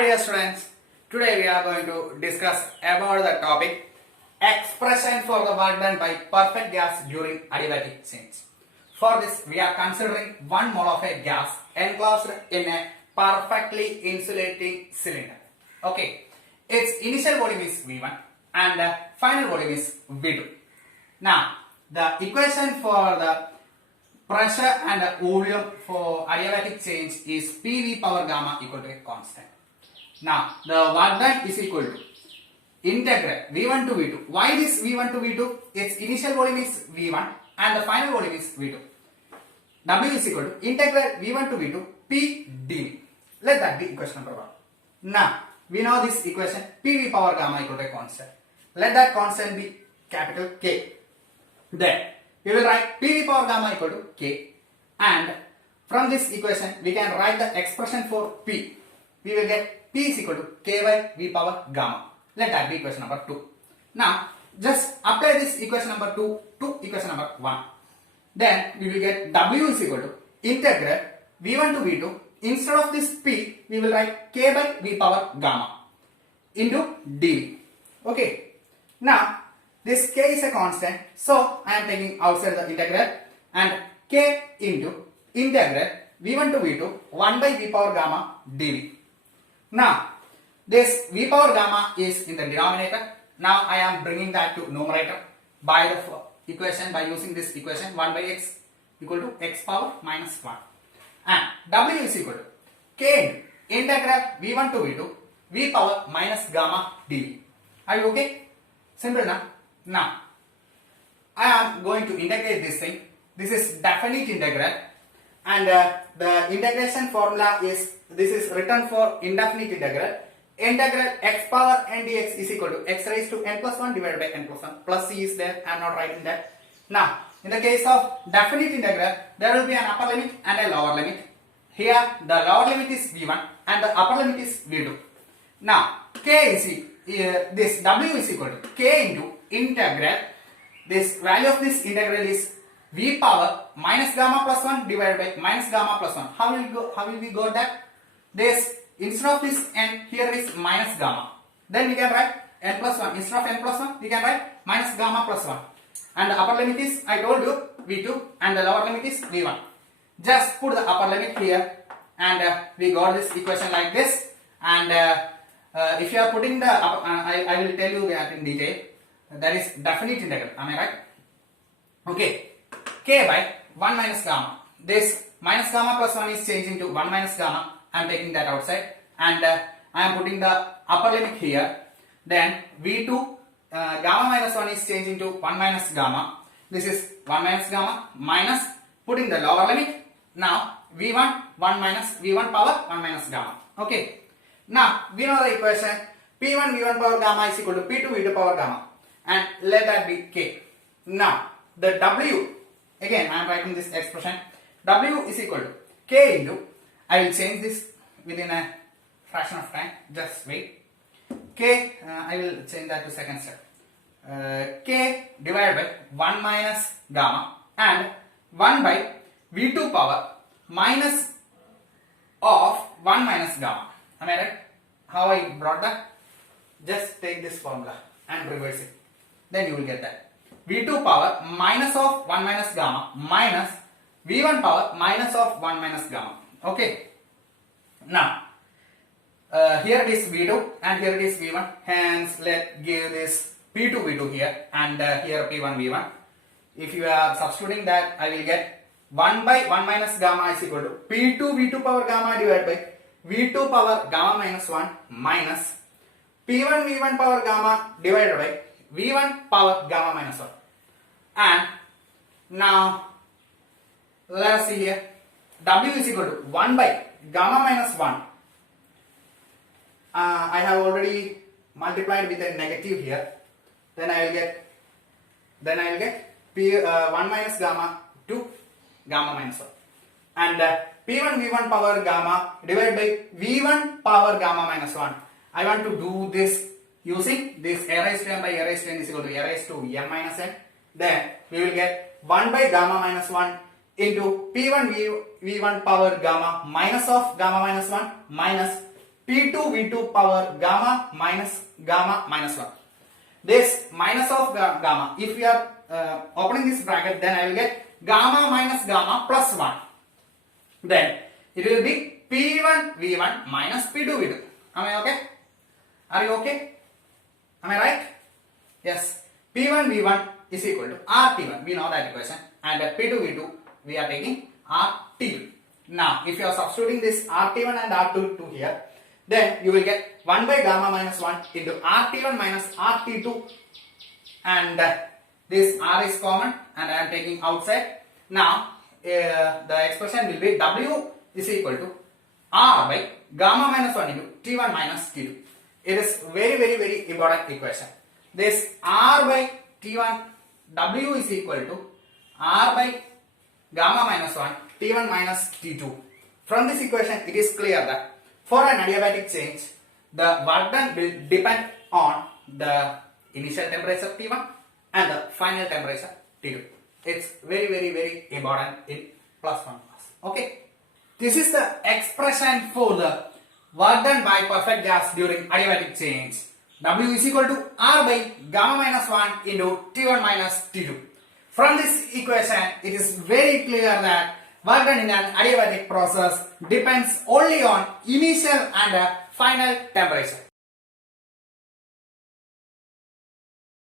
Hi dear students, today we are going to discuss about the topic expression for the work done by perfect gas during adiabatic change. For this we are considering 1 mole of a gas enclosed in a perfectly insulating cylinder. Okay, its initial volume is V1 and final volume is V2. Now the equation for the pressure and volume for adiabatic change is PV power gamma equal to a constant. Now the work done is equal to integral V1 to V2. Why this V1 to V2? Its initial volume is V1 and the final volume is V2. W is equal to integral V1 to V2 P dV. Let that be equation number 1. Now we know this equation PV power gamma equal to a constant. Let that constant be capital K. Then we will write PV power gamma equal to K, and from this equation we can write the expression for P. We will get P is equal to K by V power gamma. Let that be equation number 2. Now just apply this equation number 2 to equation number 1. Then we will get W is equal to integral V1 to V2. Instead of this P we will write K by V power gamma into dV. Okay. Now this K is a constant, so I am taking outside the integral, and K into integral V1 to V2 1 by V power gamma dV. Now this V power gamma is in the denominator. Now I am bringing that to numerator by the equation, by using this equation 1 by x equal to x power minus 1, and W is equal to K into integral V1 to V2 V power minus gamma dV. Are you okay? Simple now. Now I am going to integrate this thing. This is definite integral, and the integration formula is, this is written for indefinite integral. Integral x power n dx is equal to x raised to n plus 1 divided by n plus 1. Plus c is there, I am not writing that. Now in the case of definite integral, there will be an upper limit and a lower limit. Here the lower limit is v1 and the upper limit is v2. Now k is this W is equal to K into integral, this value of this integral is V power minus gamma plus 1 divided by minus gamma plus 1. How will we go that? This, instead of this n, here is minus gamma. Then we can write n plus 1. Instead of n plus 1, we can write minus gamma plus 1. And the upper limit is, I told you, V2, and the lower limit is V1. Just put the upper limit here, and we got this equation like this. And if you are putting the I will tell you that in detail. That is definite integral. Am I right? Okay. K by 1 minus gamma. This minus gamma plus 1 is changing to 1 minus gamma. I am taking that outside, and I am putting the upper limit here. Then V2 gamma minus 1 is changing to 1 minus gamma. This is 1 minus gamma minus putting the lower limit. Now V1 1 minus V1 power 1 minus gamma. Okay. Now we know the equation P1 V1 power gamma is equal to P2 V2 power gamma, and let that be K. Now the W, again I am writing this expression, W is equal to K into, I will change this within a fraction of time, just wait. K, I will change that to second step. K divided by 1 minus gamma and 1 by V2 power minus of 1 minus gamma. Am I right? How I brought that? Just take this formula and reverse it. Then you will get that. V2 power minus of 1 minus gamma minus V1 power minus of 1 minus gamma. Okay. Now, here it is V2 and here it is V1. Hence, let give this P2 V2 here, and here P1 V1. If you are substituting that, I will get 1 by 1 minus gamma is equal to P2 V2 power gamma divided by V2 power gamma minus 1 minus P1 V1 power gamma divided by V1 power gamma minus 1. And now let us see here, W is equal to 1 by gamma minus 1. I have already multiplied with a negative here. Then I will get P1 minus gamma to gamma minus 1. And P1 V1 power gamma divided by V1 power gamma minus 1. I want to do this using this a raised to n by a raised to n is equal to a raised to n minus n. Then we will get 1 by gamma minus 1 into P1 V1 power gamma minus of gamma minus 1 minus P2 V2 power gamma minus 1. This minus of gamma, if we are opening this bracket, then I will get gamma minus gamma plus 1. Then it will be P1 V1 minus P2 V2. Am I okay? Are you okay? Am I right? Yes. P1 V1 is equal to RT1. We know that equation. And P2 V2 we are taking RT2. Now, if you are substituting this RT1 and RT2 here, then you will get 1 by gamma minus 1 into RT1 minus RT2, and this R is common and I am taking outside. Now, the expression will be W is equal to R by gamma minus 1 into T1 minus T2. It is very important equation. This R by T1 W is equal to R by gamma minus 1 T1 minus T2. From this equation, it is clear that for an adiabatic change, the work done will depend on the initial temperature T1 and the final temperature T2. It's very important in plus 1 class. Okay. This is the expression for the work done by perfect gas during adiabatic change. W is equal to R by gamma minus 1 into T1 minus T2. From this equation, it is very clear that work done in an adiabatic process depends only on initial and final temperature.